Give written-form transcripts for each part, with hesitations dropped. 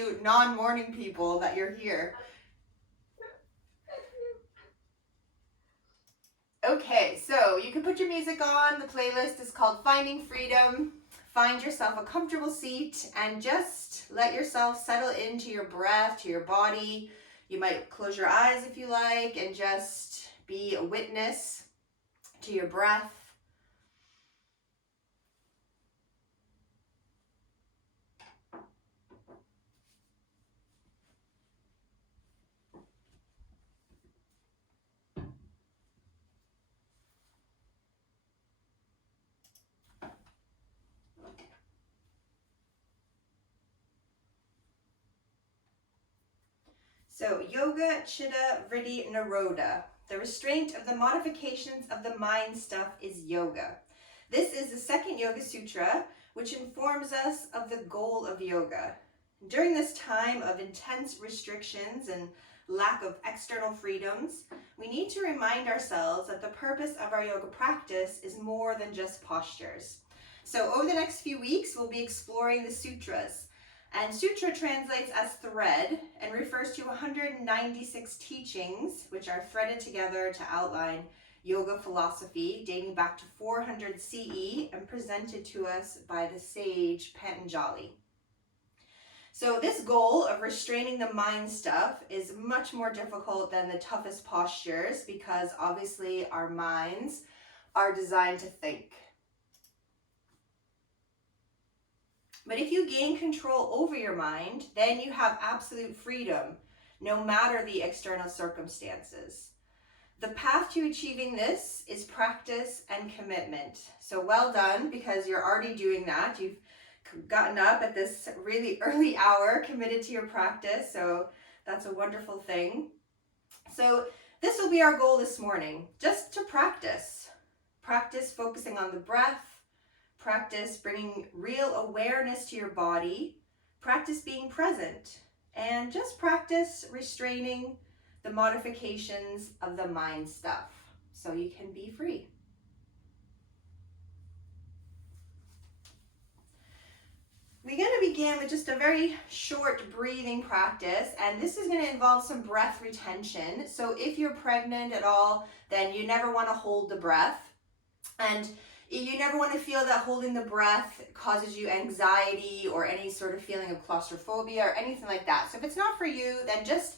you non-morning people that you're here. Okay, so you can put your music on. The playlist is called Finding Freedom. Find yourself a comfortable seat and just let yourself settle into your breath, to your body. You might close your eyes if you like and just be a witness to your breath. So, Yoga Chitta Vritti Nirodha. The restraint of the modifications of the mind stuff is yoga. This is the second Yoga Sutra, which informs us of the goal of yoga. During this time of intense restrictions and lack of external freedoms, we need to remind ourselves that the purpose of our yoga practice is more than just postures. So over the next few weeks, we'll be exploring the sutras. And sutra translates as thread and refers to 196 teachings, which are threaded together to outline yoga philosophy dating back to 400 CE and presented to us by the sage Patanjali. So this goal of restraining the mind stuff is much more difficult than the toughest postures because obviously our minds are designed to think. But if you gain control over your mind, then you have absolute freedom, no matter the external circumstances. The path to achieving this is practice and commitment. So well done, because you're already doing that. You've gotten up at this really early hour, committed to your practice, so that's a wonderful thing. So this will be our goal this morning, just to practice. Practice focusing on the breath, practice bringing real awareness to your body, practice being present, and just practice restraining the modifications of the mind stuff so you can be free. We're going to begin with just a very short breathing practice, and this is going to involve some breath retention. So if you're pregnant at all, then you never want to hold the breath. And you never want to feel that holding the breath causes you anxiety or any sort of feeling of claustrophobia or anything like that. So if it's not for you, then just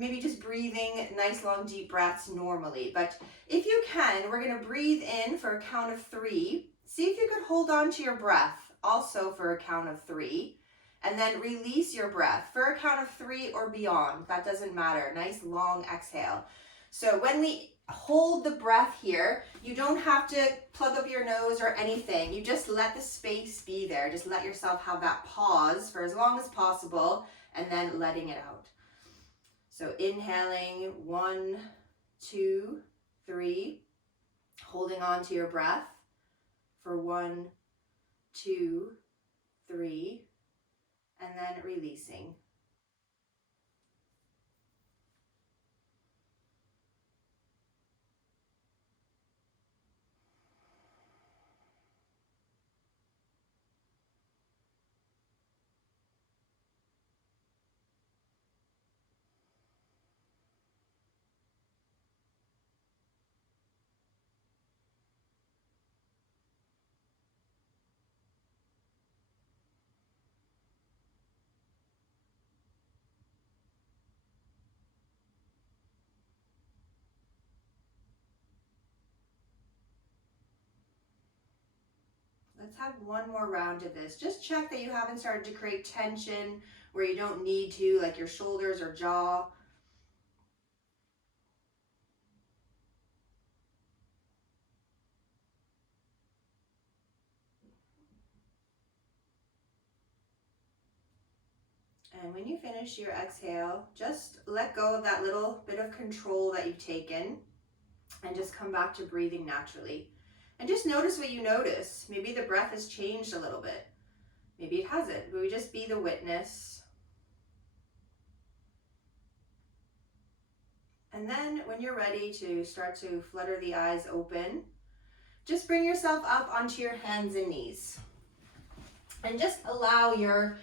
maybe just breathing nice long deep breaths normally. But if you can, we're going to breathe in for a count of 3. See if you could hold on to your breath also for a count of 3. And then release your breath for a count of 3 or beyond. That doesn't matter. Nice long exhale. So when we hold the breath here, you don't have to plug up your nose or anything. You just let the space be there. Just let yourself have that pause for as long as possible and then letting it out. So inhaling 1, 2, 3, holding on to your breath for 1, 2, 3, and then releasing. Let's have one more round of this. Just check that you haven't started to create tension where you don't need to, like your shoulders or jaw. And when you finish your exhale, just let go of that little bit of control that you've taken and just come back to breathing naturally. And just notice what you notice. Maybe the breath has changed a little bit. Maybe it hasn't, but we just be the witness. And then when you're ready to start to flutter the eyes open, just bring yourself up onto your hands and knees. And just allow your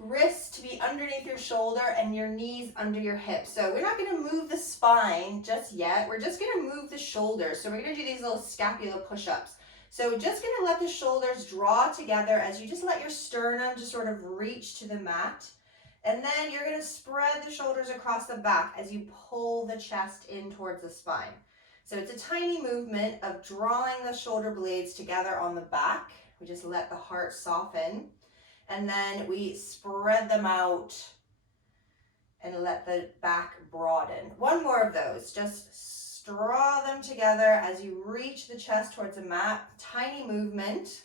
wrists to be underneath your shoulder and your knees under your hips. So we're not going to move the spine just yet. We're just going to move the shoulders. So we're going to do these little scapula push-ups. So just going to let the shoulders draw together as you just let your sternum just sort of reach to the mat. And then you're going to spread the shoulders across the back as you pull the chest in towards the spine. So it's a tiny movement of drawing the shoulder blades together on the back. We just let the heart soften. And then we spread them out and let the back broaden. One more of those. Just draw them together as you reach the chest towards the mat. Tiny movement.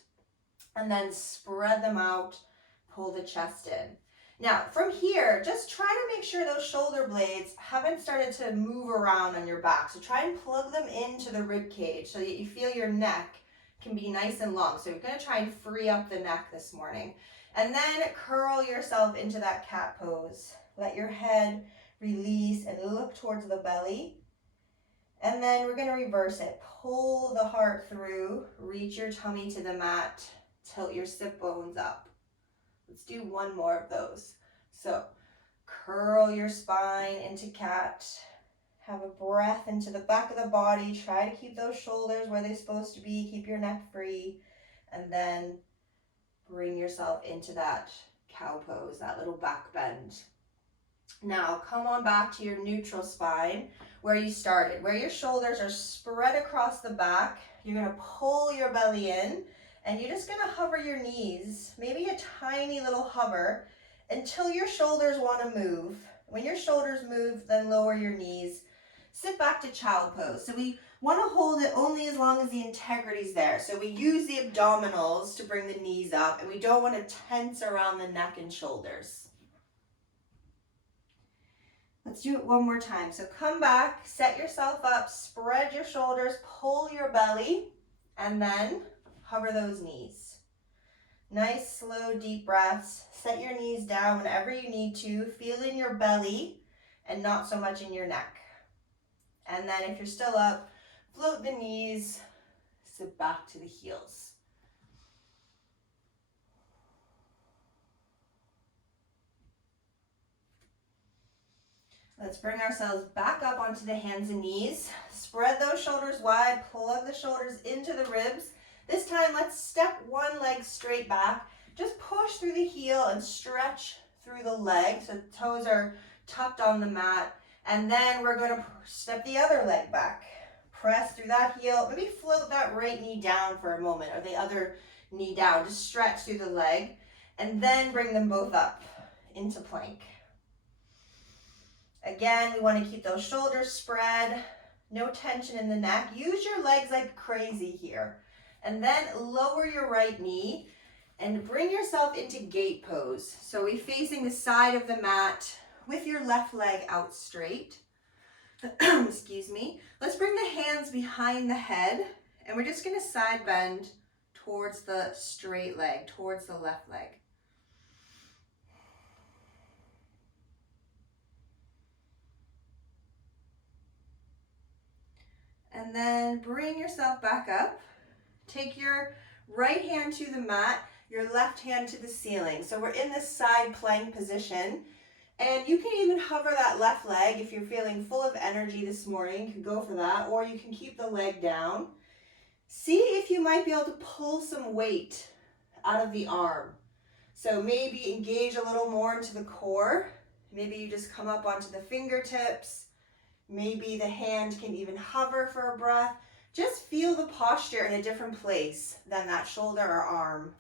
And then spread them out. Pull the chest in. Now, from here, just try to make sure those shoulder blades haven't started to move around on your back. So try and plug them into the rib cage so that you feel your neck can be nice and long. So you're going to try and free up the neck this morning. And then curl yourself into that cat pose. Let your head release and look towards the belly. And then we're going to reverse it. Pull the heart through, reach your tummy to the mat, tilt your sit bones up. Let's do one more of those. So curl your spine into cat. Have a breath into the back of the body. Try to keep those shoulders where they're supposed to be. Keep your neck free. And then bring yourself into that cow pose, that little back bend. Now come on back to your neutral spine where you started, where your shoulders are spread across the back. You're going to pull your belly in and you're just going to hover your knees, maybe a tiny little hover until your shoulders want to move. When your shoulders move, then lower your knees. Sit back to child pose. So we want to hold it only as long as the integrity is there. So we use the abdominals to bring the knees up, and we don't want to tense around the neck and shoulders. Let's do it one more time. So come back, set yourself up, spread your shoulders, pull your belly, and then hover those knees. Nice, slow, deep breaths. Set your knees down whenever you need to. Feel in your belly and not so much in your neck. And then if you're still up, float the knees, sit back to the heels. Let's bring ourselves back up onto the hands and knees. Spread those shoulders wide, plug the shoulders into the ribs. This time, let's step one leg straight back. Just push through the heel and stretch through the leg so the toes are tucked on the mat. And then we're going to step the other leg back. Press through that heel. Maybe float that right knee down for a moment, or the other knee down. Just stretch through the leg. And then bring them both up into plank. Again, we want to keep those shoulders spread. No tension in the neck. Use your legs like crazy here. And then lower your right knee and bring yourself into gate pose. So we're facing the side of the mat with your left leg out straight. Excuse me. Let's bring the hands behind the head and we're just going to side bend towards the straight leg, towards the left leg. And then bring yourself back up. Take your right hand to the mat, your left hand to the ceiling. So we're in this side plank position. And you can even hover that left leg if you're feeling full of energy this morning. You can go for that, or you can keep the leg down. See if you might be able to pull some weight out of the arm. So maybe engage a little more into the core. Maybe you just come up onto the fingertips. Maybe the hand can even hover for a breath. Just feel the posture in a different place than that shoulder or arm.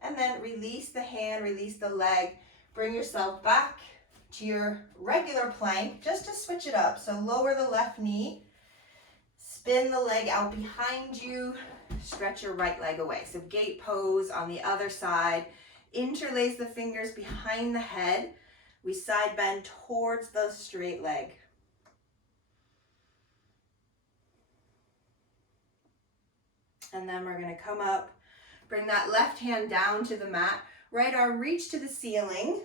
And then release the hand, release the leg. Bring yourself back to your regular plank just to switch it up. So lower the left knee, spin the leg out behind you, stretch your right leg away. So gate pose on the other side. Interlace the fingers behind the head. We side bend towards the straight leg. And then we're going to come up, bring that left hand down to the mat, right arm reach to the ceiling.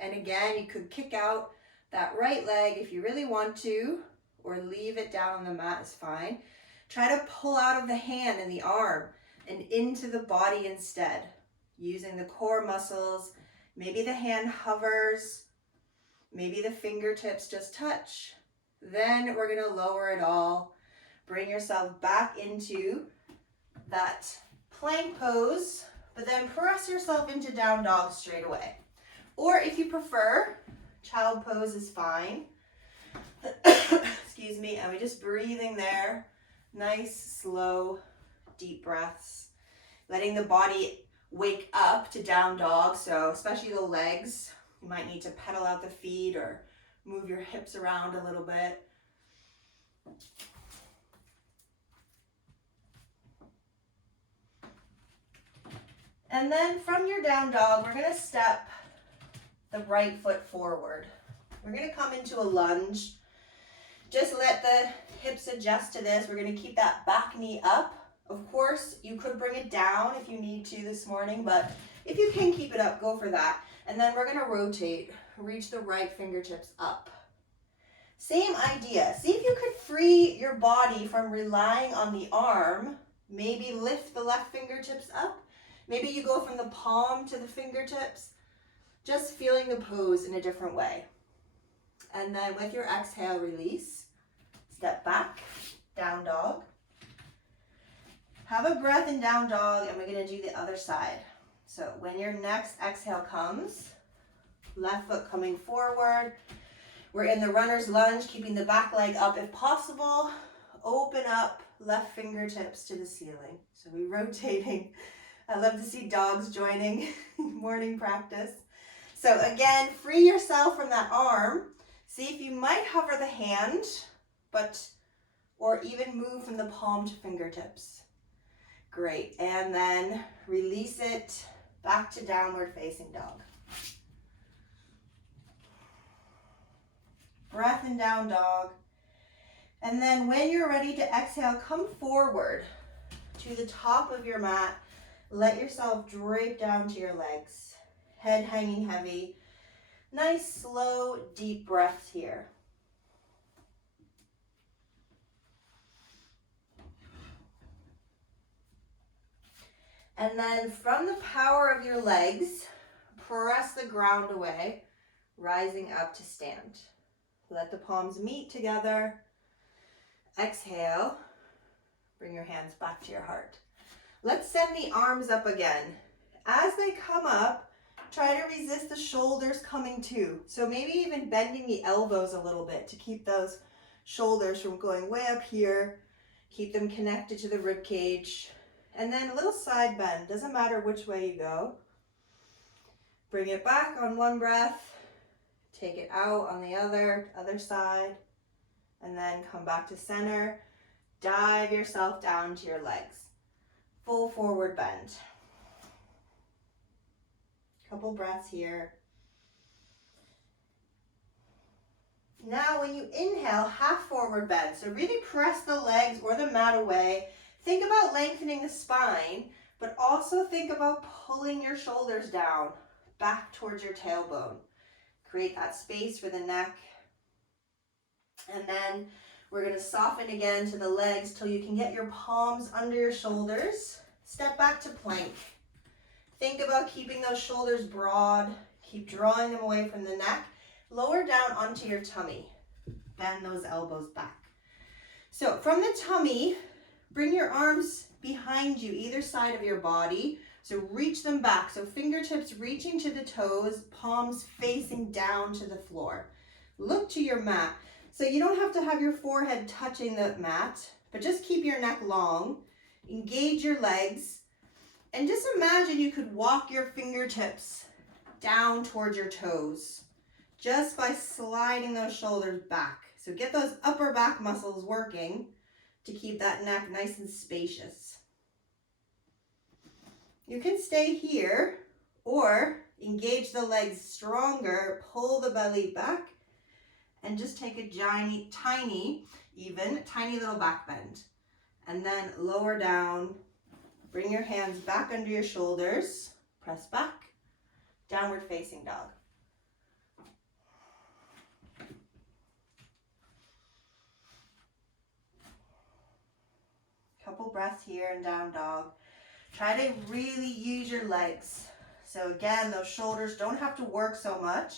And again, you could kick out that right leg if you really want to, or leave it down on the mat is fine. Try to pull out of the hand and the arm and into the body instead, using the core muscles, Maybe the hand hovers, maybe the fingertips just touch. Then we're gonna lower it all. Bring yourself back into that plank pose, but then press yourself into down dog straight away. Or if you prefer, child pose is fine. Excuse me, and we're just breathing there. Nice, slow, deep breaths. Letting the body wake up to down dog, so especially the legs. You might need to pedal out the feet or move your hips around a little bit. And then from your down dog, we're gonna step the right foot forward. We're gonna come into a lunge. Just let the hips adjust to this. We're gonna keep that back knee up. Of course, you could bring it down if you need to this morning, but if you can keep it up, go for that. And then we're gonna rotate, reach the right fingertips up. Same idea. See if you could free your body from relying on the arm. Maybe lift the left fingertips up. Maybe you go from the palm to the fingertips, just feeling the pose in a different way. And then with your exhale, release. Step back, down dog. Have a breath in down dog, and we're gonna do the other side. So when your next exhale comes, left foot coming forward. We're in the runner's lunge, keeping the back leg up if possible. Open up left fingertips to the ceiling. So we're rotating. I love to see dogs joining morning practice. So again, free yourself from that arm. See if you might hover the hand, or even move from the palm to fingertips. Great, and then release it back to downward facing dog. Breath in down dog. And then when you're ready to exhale, come forward to the top of your mat. Let yourself drape down to your legs. Head hanging heavy. Nice, slow, deep breaths here. And then from the power of your legs, press the ground away, rising up to stand. Let the palms meet together. Exhale. Bring your hands back to your heart. Let's send the arms up again. As they come up, try to resist the shoulders coming too. So maybe even bending the elbows a little bit to keep those shoulders from going way up here. Keep them connected to the rib cage. And then a little side bend. Doesn't matter which way you go. Bring it back on one breath. Take it out on the other side. And then come back to center. Dive yourself down to your legs. Full forward bend. Couple breaths here. Now when you inhale, half forward bend. So really press the legs or the mat away. Think about lengthening the spine, but also think about pulling your shoulders down, back towards your tailbone. Create that space for the neck. And then we're gonna soften again to the legs till you can get your palms under your shoulders. Step back to plank. Think about keeping those shoulders broad. Keep drawing them away from the neck. Lower down onto your tummy. Bend those elbows back. So from the tummy, bring your arms behind you, either side of your body. So reach them back. So fingertips reaching to the toes, palms facing down to the floor. Look to your mat. So you don't have to have your forehead touching the mat, but just keep your neck long. Engage your legs. And just imagine you could walk your fingertips down towards your toes just by sliding those shoulders back. So get those upper back muscles working to keep that neck nice and spacious. You can stay here or engage the legs stronger, pull the belly back, and just take a tiny little back bend. And then lower down, bring your hands back under your shoulders, press back, downward facing dog. Couple breaths here in down dog. Try to really use your legs. So again, those shoulders don't have to work so much.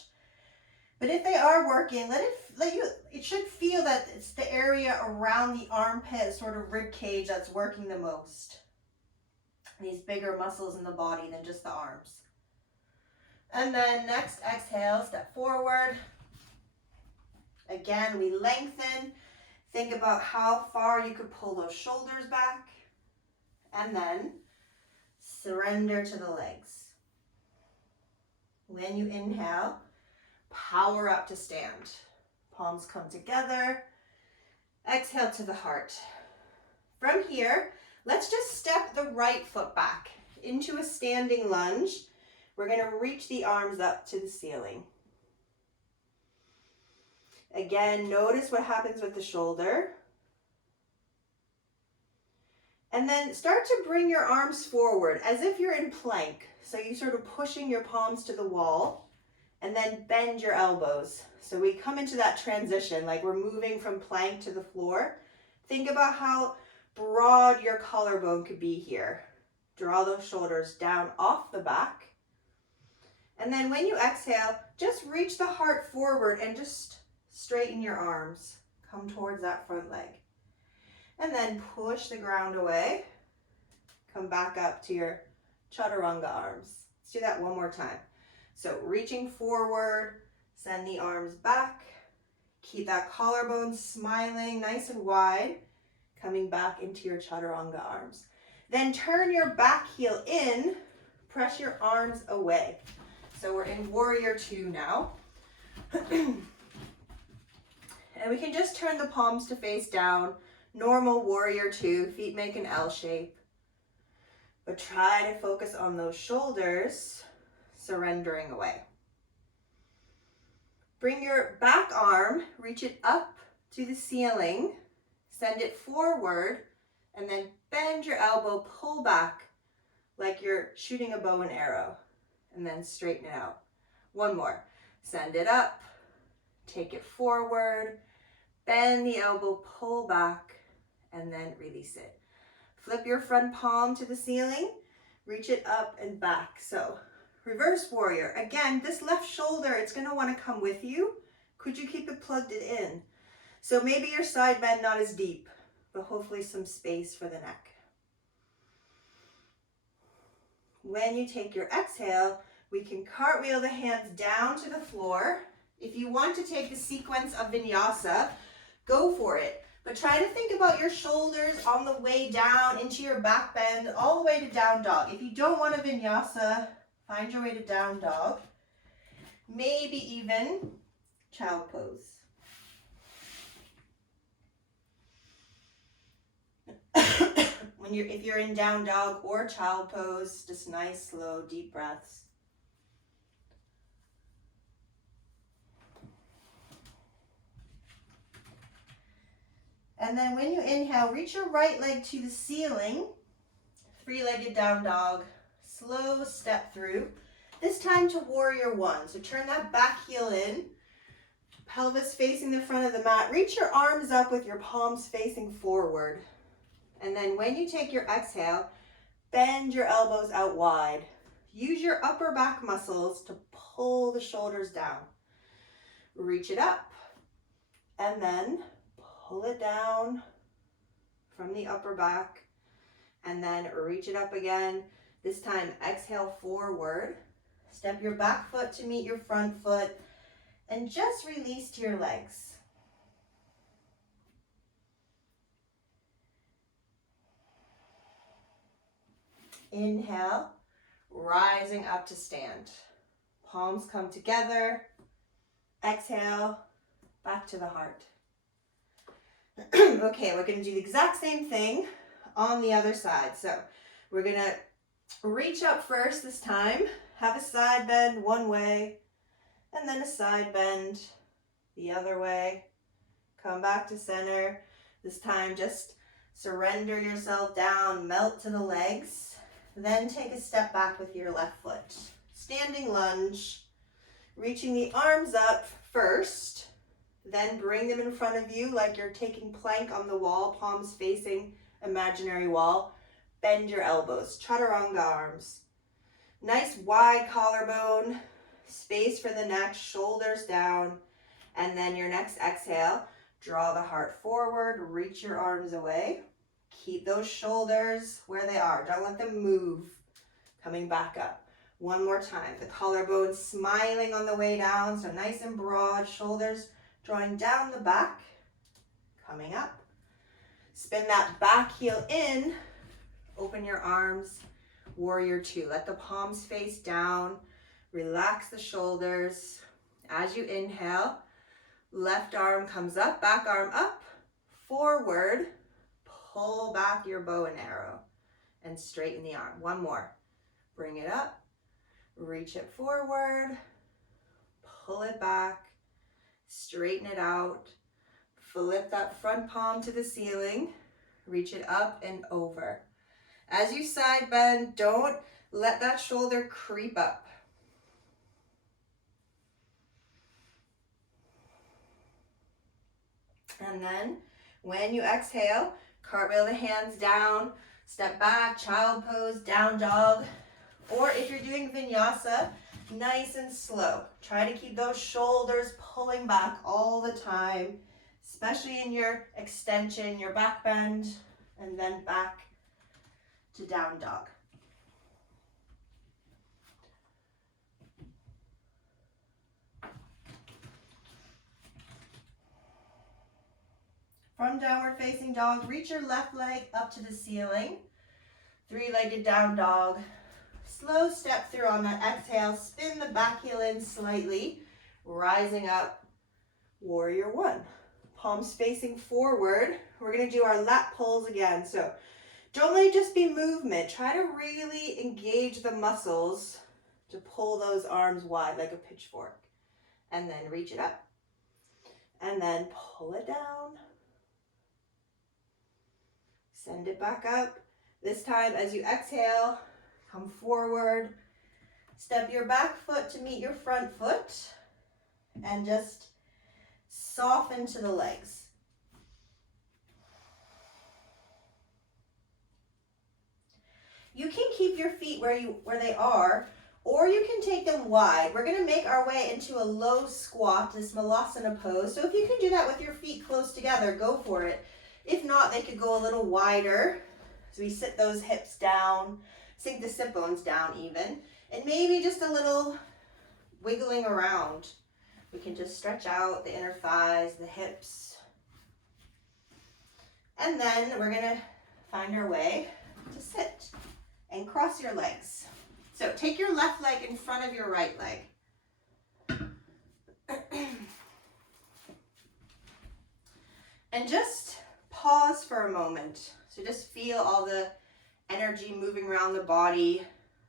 But if they are working, it should feel that it's the area around the armpit, sort of rib cage, that's working the most. These bigger muscles in the body than just the arms. And then next, exhale, step forward. Again, we lengthen. Think about how far you could pull those shoulders back. And then surrender to the legs. When you inhale, power up to stand. Palms come together. Exhale to the heart. From here, let's just step the right foot back into a standing lunge. We're going to reach the arms up to the ceiling. Again, notice what happens with the shoulder. And then start to bring your arms forward as if you're in plank. So you're sort of pushing your palms to the wall, and then bend your elbows. So we come into that transition, like we're moving from plank to the floor. Think about how broad your collarbone could be here. Draw those shoulders down off the back. And then when you exhale, just reach the heart forward and just straighten your arms. Come towards that front leg. And then push the ground away. Come back up to your chaturanga arms. Let's do that one more time. So reaching forward, send the arms back. Keep that collarbone smiling nice and wide. Coming back into your chaturanga arms. Then turn your back heel in. Press your arms away. So we're in warrior two now. And we can just turn the palms to face down. Normal warrior two, feet make an L shape. But try to focus on those shoulders, surrendering away. Bring your back arm, reach it up to the ceiling, send it forward, and then bend your elbow, pull back like you're shooting a bow and arrow, and then straighten it out. One more. Send it up, take it forward, bend the elbow, pull back, and then release it. Flip your front palm to the ceiling, reach it up and back. So reverse warrior. Again, this left shoulder, it's going to want to come with you. Could you keep it plugged in? So maybe your side bend not as deep, but hopefully some space for the neck. When you take your exhale, we can cartwheel the hands down to the floor. If you want to take the sequence of vinyasa, go for it. But try to think about your shoulders on the way down into your back bend, all the way to down dog. If you don't want a vinyasa, find your way to down dog. Maybe even child pose. If you're in down dog or child pose, just nice, slow, deep breaths. And then when you inhale, reach your right leg to the ceiling. Three-legged down dog. Slow step through. This time to warrior one. So turn that back heel in. Pelvis facing the front of the mat. Reach your arms up with your palms facing forward. And then when you take your exhale, bend your elbows out wide. Use your upper back muscles to pull the shoulders down. Reach it up. And then pull it down from the upper back. And then reach it up again. This time, exhale forward. Step your back foot to meet your front foot. And just release to your legs. Inhale, rising up to stand. Palms come together. Exhale, back to the heart. Okay, we're going to do the exact same thing on the other side. So we're going to reach up first this time. Have a side bend one way, and then a side bend the other way. Come back to center. This time just surrender yourself down, melt to the legs. Then take a step back with your left foot. Standing lunge, reaching the arms up first, then bring them in front of you like you're taking plank on the wall, palms facing imaginary wall. Bend your elbows, chaturanga arms. Nice wide collarbone, space for the neck, shoulders down. And then your next exhale, draw the heart forward, reach your arms away. Keep those shoulders where they are. Don't let them move. Coming back up. One more time. The collarbone smiling on the way down, so nice and broad. Shoulders drawing down the back. Coming up. Spin that back heel in. Open your arms. Warrior two. Let the palms face down. Relax the shoulders. As you inhale, left arm comes up, back arm up, forward. Pull back your bow and arrow and straighten the arm. One more. Bring it up, reach it forward, pull it back, straighten it out, flip that front palm to the ceiling, reach it up and over. As you side bend, don't let that shoulder creep up. And then when you exhale, cartwheel the hands down, step back, child pose, down dog. Or if you're doing vinyasa, nice and slow. Try to keep those shoulders pulling back all the time, especially in your extension, your back bend, and then back to down dog. From downward facing dog, reach your left leg up to the ceiling. Three-legged down dog. Slow step through on that exhale. Spin the back heel in slightly. Rising up, warrior one. Palms facing forward. We're going to do our lat pulls again. So don't let it just be movement. Try to really engage the muscles to pull those arms wide like a pitchfork. And then reach it up. And then pull it down. Send it back up. This time, as you exhale, come forward. Step your back foot to meet your front foot. And just soften to the legs. You can keep your feet where they are, or you can take them wide. We're going to make our way into a low squat, this Malasana pose. So if you can do that with your feet close together, go for it. If not, they could go a little wider. So we sit those hips down, sink the sit bones down even, and maybe just a little wiggling around. We can just stretch out the inner thighs, the hips. And then we're going to find our way to sit and cross your legs. So take your left leg in front of your right leg. And just pause for a moment. So just feel all the energy moving around the body.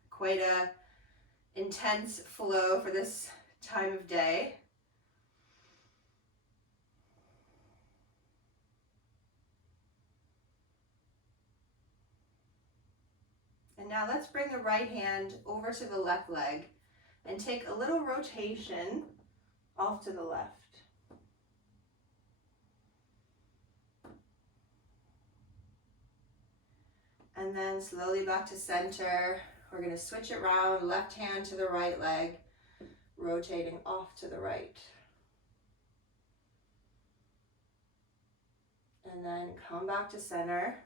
Quite a intense flow for this time of day. And now let's bring the right hand over to the left leg and take a little rotation off to the left. And then slowly back to center. We're going to switch it around, left hand to the right leg, rotating off to the right. And then come back to center.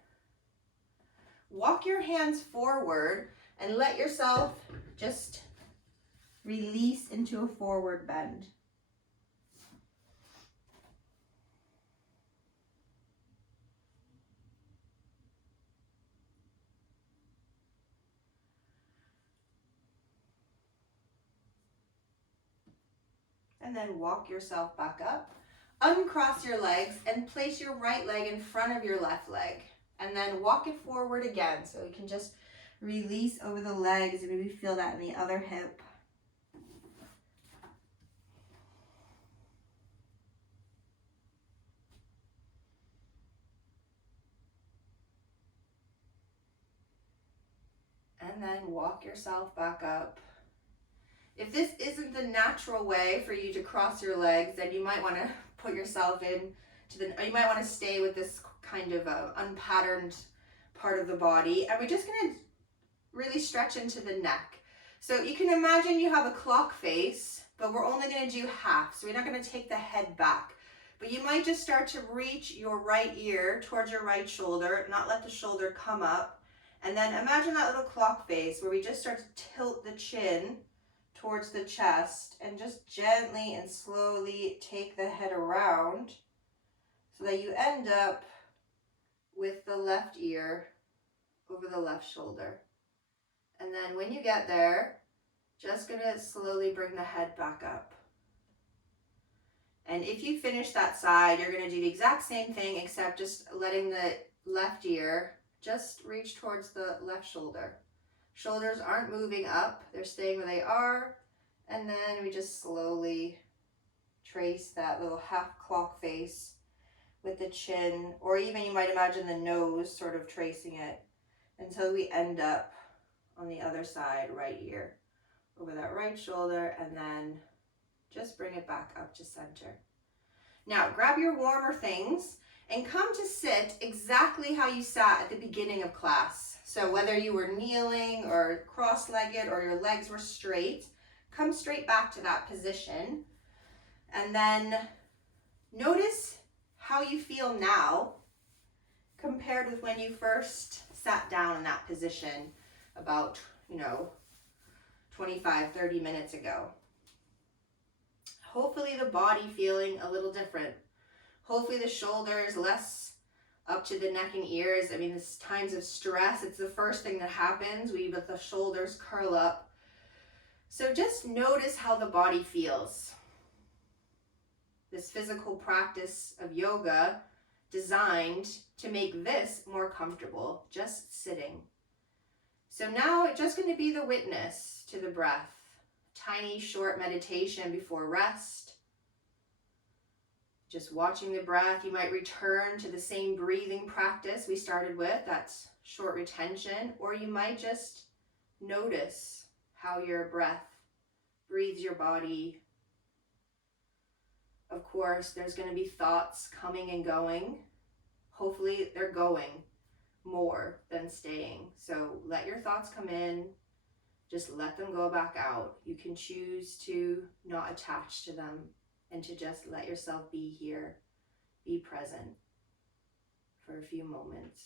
Walk your hands forward and let yourself just release into a forward bend. And then walk yourself back up. Uncross your legs and place your right leg in front of your left leg. And then walk it forward again. So you can just release over the legs and maybe feel that in the other hip. And then walk yourself back up. If this isn't the natural way for you to cross your legs, then you might want to put yourself you might want to stay with this kind of unpatterned part of the body. And we're just going to really stretch into the neck. So you can imagine you have a clock face, but we're only going to do half. So we're not going to take the head back. But you might just start to reach your right ear towards your right shoulder, not let the shoulder come up. And then imagine that little clock face where we just start to tilt the chin towards the chest and just gently and slowly take the head around so that you end up with the left ear over the left shoulder. And then when you get there, just gonna slowly bring the head back up. And if you finish that side, you're gonna do the exact same thing, except just letting the left ear just reach towards the left shoulder. Shoulders aren't moving up, they're staying where they are. And then we just slowly trace that little half clock face with the chin, or even you might imagine the nose sort of tracing it until we end up on the other side, right ear over that right shoulder, and then just bring it back up to center. Now grab your warmer things and come to sit exactly how you sat at the beginning of class. So whether you were kneeling or cross-legged or your legs were straight, come straight back to that position. And then notice how you feel now compared with when you first sat down in that position about, 25, 30 minutes ago. Hopefully the body feeling a little different. Hopefully the shoulders less up to the neck and ears. I mean, this times of stress, it's the first thing that happens. We let the shoulders curl up. So just notice how the body feels. This physical practice of yoga designed to make this more comfortable, just sitting. So now it's just going to be the witness to the breath. Tiny short meditation before rest. Just watching the breath. You might return to the same breathing practice we started with, that's short retention, or you might just notice how your breath breathes your body. Of course, there's going to be thoughts coming and going. Hopefully they're going more than staying. So let your thoughts come in. Just let them go back out. You can choose to not attach to them and to just let yourself be here, be present for a few moments.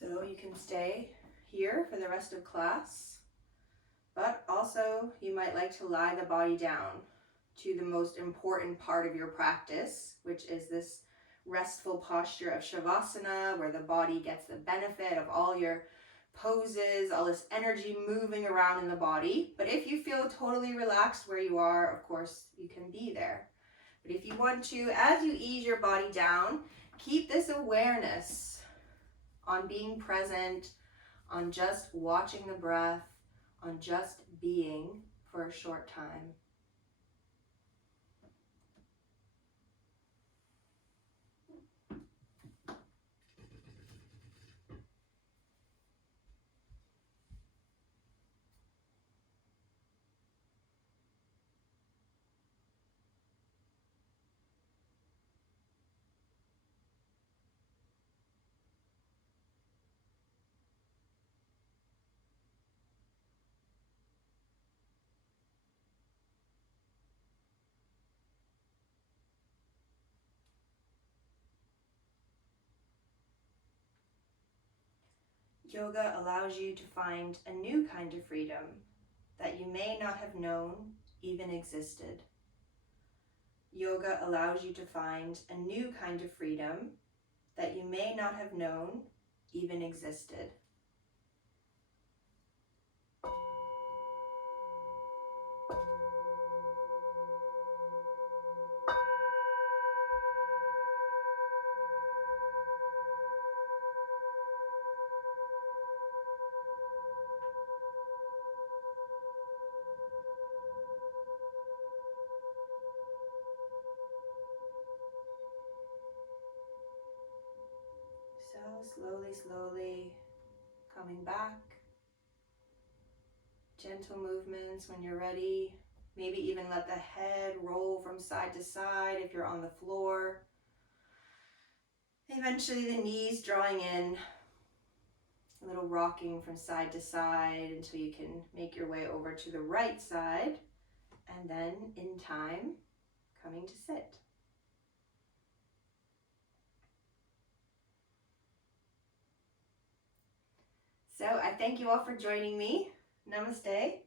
So you can stay here for the rest of class, but also you might like to lie the body down to the most important part of your practice, which is this restful posture of Shavasana, where the body gets the benefit of all your poses, all this energy moving around in the body. But if you feel totally relaxed where you are, of course, you can be there. But if you want to, as you ease your body down, keep this awareness on being present, on just watching the breath, on just being for a short time. Yoga allows you to find a new kind of freedom that you may not have known even existed. Yoga allows you to find a new kind of freedom that you may not have known even existed. So slowly coming back. Gentle movements when you're ready. Maybe even let the head roll from side to side if you're on the floor. Eventually the knees drawing in, a little rocking from side to side until you can make your way over to the right side. And then in time, coming to sit. So I thank you all for joining me. Namaste.